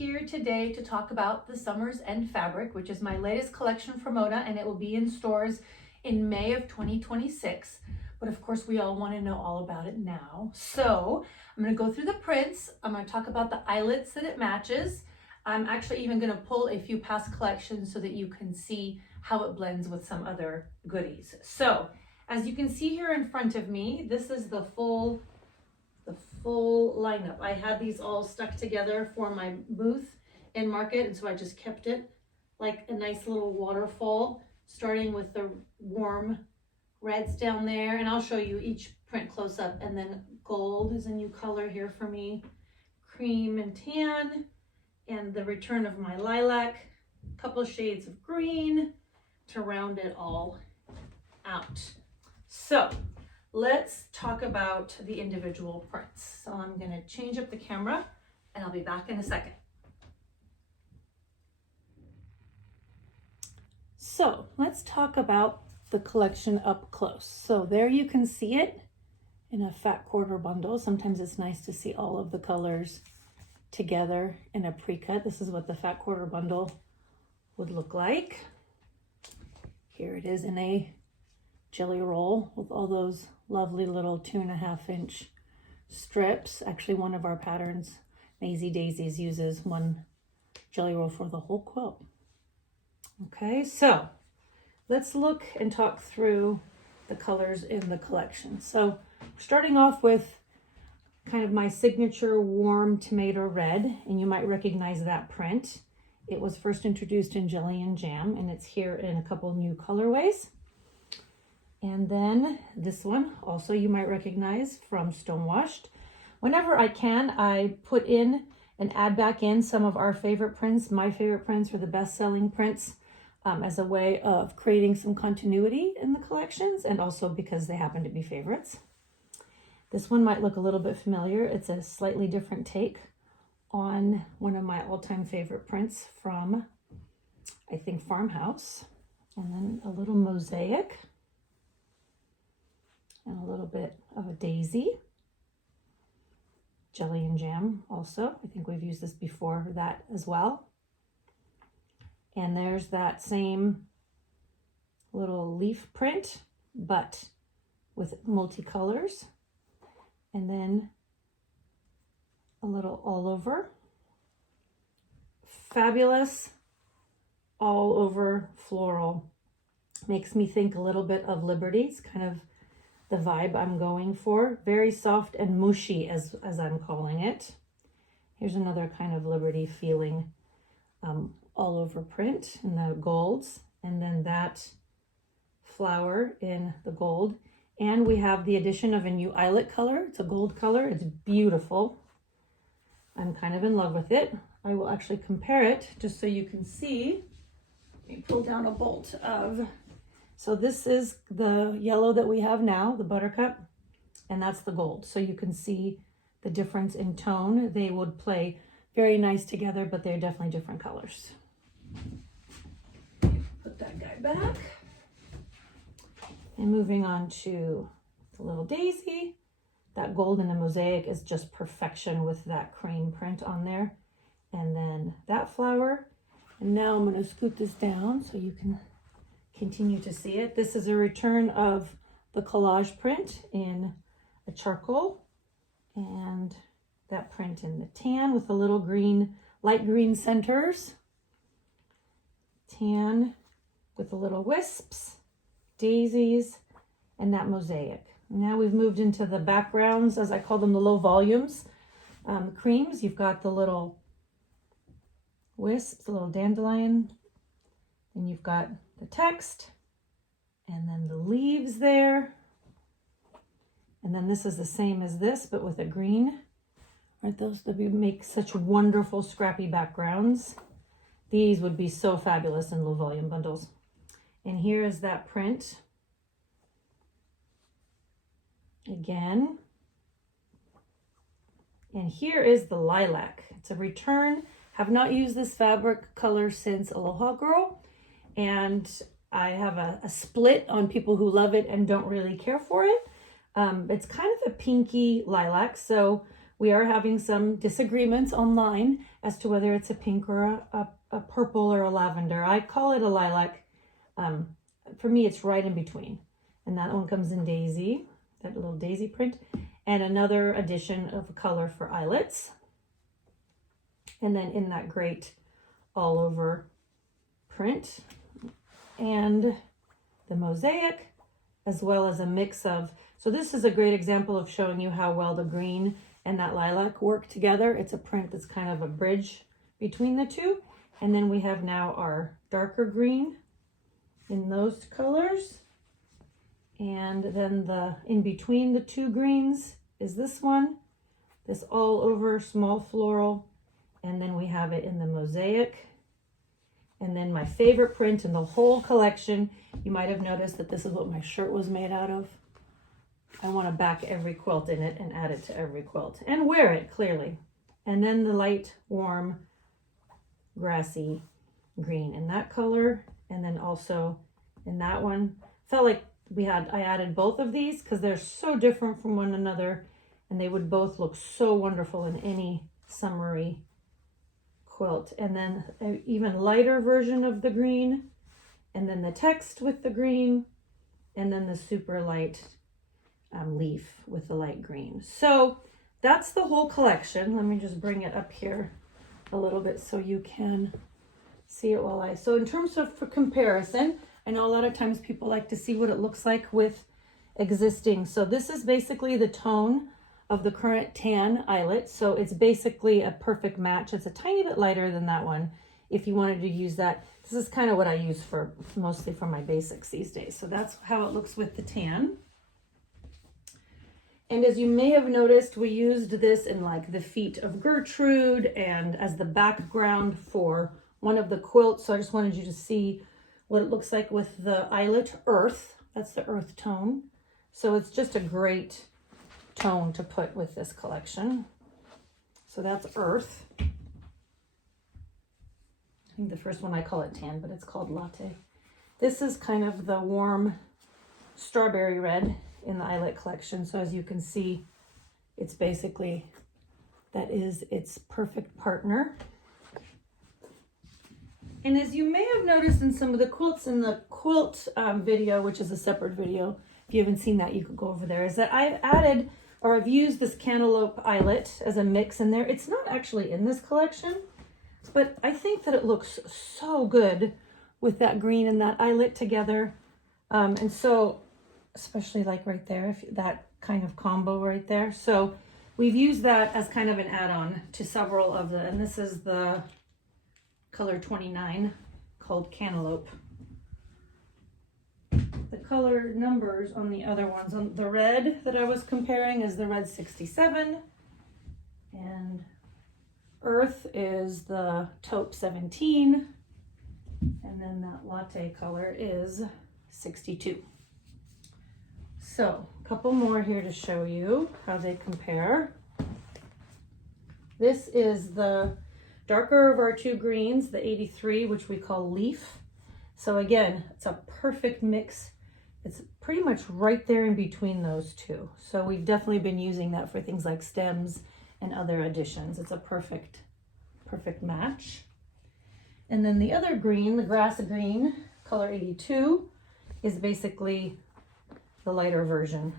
here today to talk about the Summer's End fabric, which is my latest collection from Moda, and it will be in stores in May of 2026. But of course, we all want to know all about it now. So I'm going to go through the prints. I'm going to talk about the eyelets that it matches. I'm actually even going to pull a few past collections so that you can see how it blends with some other goodies. So as you can see here in front of me, this is the full lineup. I had these all stuck together for my booth in market, and so I just kept it like a nice little waterfall, starting with the warm reds down there, and I'll show you each print close up. And then gold is a new color here for me, cream and tan, and the return of my lilac, a couple shades of green to round it all out. So let's talk about the individual prints. So I'm going to change up the camera and I'll be back in a second. So let's talk about the collection up close. So there you can see it in a fat quarter bundle. Sometimes it's nice to see all of the colors together in a pre-cut. This is what the fat quarter bundle would look like. Here it is in a jelly roll with all those lovely little 2.5 inch strips. Actually, one of our patterns, Maisie Daisies, uses one jelly roll for the whole quilt. Okay, so let's look and talk through the colors in the collection. So starting off with kind of my signature warm tomato red, and you might recognize that print. It was first introduced in Jelly and Jam, and it's here in a couple new colorways. And then this one also you might recognize from Stonewashed. Whenever I can, I put in and add back in some of our favorite prints, my favorite prints, or the best-selling prints, as a way of creating some continuity in the collections, and also because they happen to be favorites. This one might look a little bit familiar. It's a slightly different take on one of my all-time favorite prints from, I think, Farmhouse. And then a little mosaic and a little bit of a daisy. Jelly and Jam also. I think we've used this before that as well. And there's that same little leaf print, but with multicolors. And then a little all over. Fabulous all over floral. Makes me think a little bit of Liberty. It's kind of the vibe I'm going for. Very soft and mushy, as I'm calling it. Here's another kind of Liberty feeling all over print in the golds. And then that flower in the gold. And we have the addition of a new eyelet color. It's a gold color. It's beautiful. I'm kind of in love with it. I will actually compare it just so you can see. Let me pull down a bolt of... So this is the yellow that we have now, the buttercup, and that's the gold. So you can see the difference in tone. They would play very nice together, but they're definitely different colors. Put that guy back. And moving on to the little daisy. That gold in the mosaic is just perfection with that cream print on there. And then that flower. And now I'm going to scoot this down so you can continue to see it. This is a return of the collage print in a charcoal, and that print in the tan with the little green, light green centers. Tan with the little wisps, daisies, and that mosaic. Now we've moved into the backgrounds, as I call them, the low volumes. Creams, you've got the little wisps, the little dandelion, and you've got the text, and then the leaves there. And then this is the same as this, but with a green. Aren't those that make such wonderful scrappy backgrounds? These would be so fabulous in low volume bundles. And here is that print. Again. And here is the lilac. It's a return. Have not used this fabric color since Aloha Girl. And I have a split on people who love it and don't really care for it. It's kind of a pinky lilac. So We are having some disagreements online as to whether it's a pink or a purple or a lavender. I call it a lilac. For me, it's right in between. And that one comes in daisy, that little daisy print, and another addition of color for eyelets. And then in that great all over print and the mosaic, as well as a mix of, so this is a great example of showing you how well the green and that lilac work together. It's a print that's kind of a bridge between the two. And then we have now our darker green in those colors. And then the in between the two greens is this one, this all over small floral. And then we have it in the mosaic. And then my favorite print in the whole collection, you might have noticed that this is what my shirt was made out of. I want to back every quilt in it and add it to every quilt and wear it clearly. And then the light, warm, grassy green in that color. And then also in that one, felt like I added both of these because they're so different from one another and they would both look so wonderful in any summery quilt. And then an even lighter version of the green, and then the text with the green, and then the super light leaf with the light green. So that's the whole collection. Let me just bring it up here a little bit so you can see it so in terms of for comparison, I know a lot of times people like to see what it looks like with existing. So this is basically the tone of the current tan eyelet. So it's basically a perfect match. It's a tiny bit lighter than that one if you wanted to use that. This is kind of what I use for mostly for my basics these days. So that's how it looks with the tan. And as you may have noticed, we used this in like the feet of Gertrude and as the background for one of the quilts. So I just wanted you to see what it looks like with the eyelet earth. That's the earth tone. So it's just a great tone to put with this collection. So that's earth. I think the first one I call it tan, but it's called latte. This is kind of the warm strawberry red in the eyelet collection. So as you can see, it's basically, that is its perfect partner. And as you may have noticed in some of the quilts in the quilt video, which is a separate video, if you haven't seen that, you could go over there, is that I've added, or I've used this cantaloupe eyelet as a mix in there. It's not actually in this collection, but I think that it looks so good with that green and that eyelet together. And so, especially like right there, if that kind of combo right there. So we've used that as kind of an add-on to several of the, and this is the color 29 called cantaloupe. The color numbers on the other ones, on the red that I was comparing is the red 67, and earth is the taupe 17, and then that latte color is 62. So a couple more here to show you how they compare. This is the darker of our two greens, the 83, which we call leaf. So again, it's a perfect mix. It's pretty much right there in between those two. So we've definitely been using that for things like stems and other additions. It's a perfect match. And then the other green, the grass green, color 82, is basically the lighter version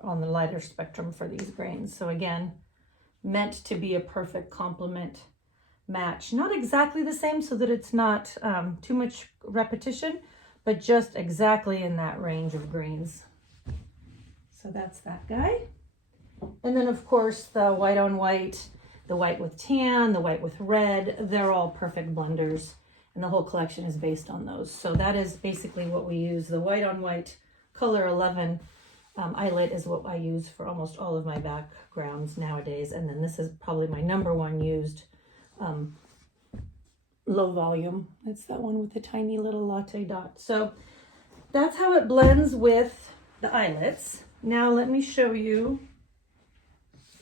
on the lighter spectrum for these greens. So again, meant to be a perfect complement match. Not exactly the same so that it's not too much repetition, but just exactly in that range of greens. So that's that guy. And then of course the white on white, the white with tan, the white with red, they're all perfect blenders. And the whole collection is based on those. So that is basically what we use. The white on white color 11 eyelet is what I use for almost all of my backgrounds nowadays. And then this is probably my #1 used low volume. It's that one with the tiny little latte dot. So that's how it blends with the eyelets. Now let me show you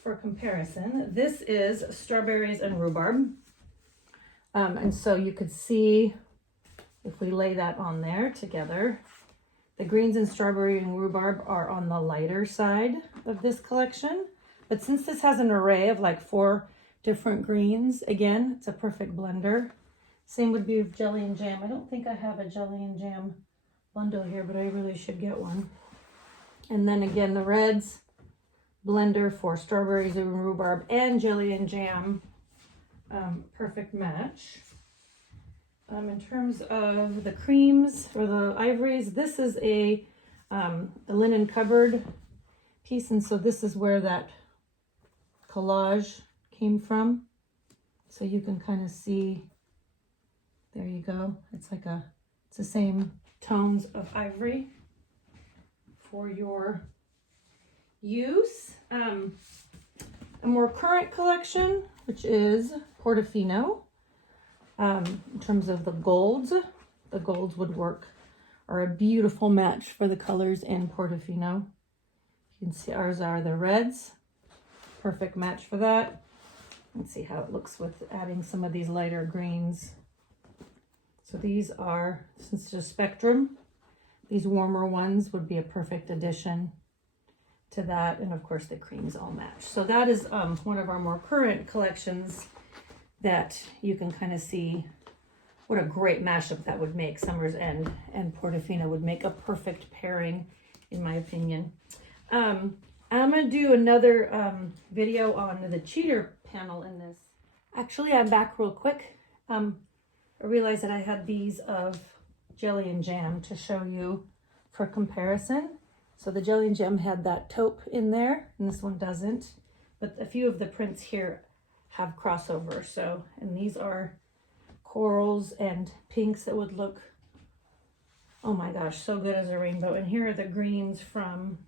for comparison. This is strawberries and rhubarb. And so you could see if we lay that on there together, the greens and strawberry and rhubarb are on the lighter side of this collection, But since this has an array of like 4 different greens, again, it's a perfect blender. Same would be with jelly and jam. I don't think I have a jelly and jam bundle here, but I really should get one. And then again, the reds, blender for strawberries and rhubarb and jelly and jam. Perfect match. In terms of the creams or the ivories, this is a linen cupboard piece, and so this is where that collage came from. So you can kind of see, there you go. It's the same tones of ivory for your use. A more current collection, which is Portofino. In terms of the golds would work, are a beautiful match for the colors in Portofino. You can see ours are the reds, perfect match for that. Let's see how it looks with adding some of these lighter greens. So these are, since it's a spectrum, these warmer ones would be a perfect addition to that, and of course the creams all match. So that is one of our more current collections that you can kind of see what a great mashup that would make. Summer's End and Portofino would make a perfect pairing, in my opinion. I'm gonna do another video on the cheater panel in this. Actually, I'm back real quick. I realized that I had these of jelly and jam to show you for comparison. So the jelly and jam had that taupe in there, and this one doesn't. But a few of the prints here have crossover. So, and these are corals and pinks that would look, oh my gosh, so good as a rainbow. And here are the greens from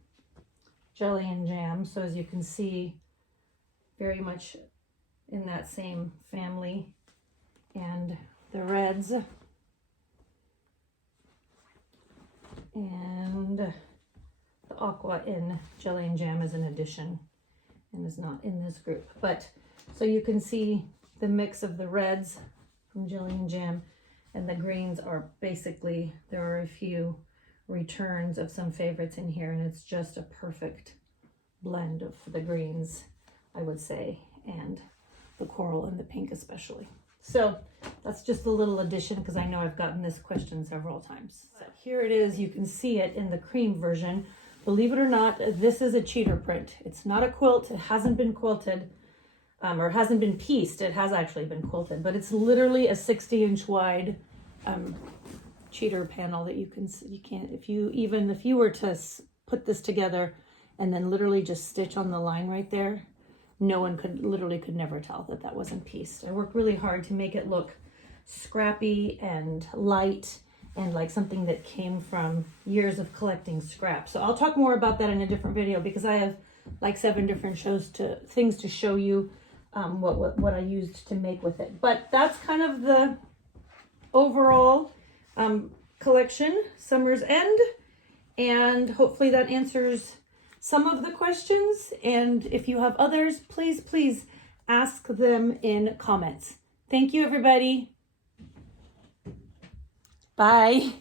jelly and jam. So as you can see, very much in that same family. And the reds and the aqua in jelly and jam is an addition and is not in this group. But so you can see the mix of the reds from jelly and jam and the greens are basically, there are a few returns of some favorites in here, and it's just a perfect blend of the greens, I would say, and the coral and the pink especially. So that's just a little addition because I know I've gotten this question several times. So here it is. You can see it in the cream version. Believe it or not, this is a cheater print. It's not a quilt. It hasn't been quilted or hasn't been pieced. It has actually been quilted, but it's literally a 60-inch wide cheater panel that you can see. You can't, if you were to put this together and then literally just stitch on the line right there, no one could never tell that that wasn't pieced. I worked really hard to make it look scrappy and light and like something that came from years of collecting scrap. So I'll talk more about that in a different video because I have like 7 different things to show you what I used to make with it. But that's kind of the overall collection, Summer's End, and hopefully that answers some of the questions, and if you have others, please ask them in comments. Thank you, everybody. Bye.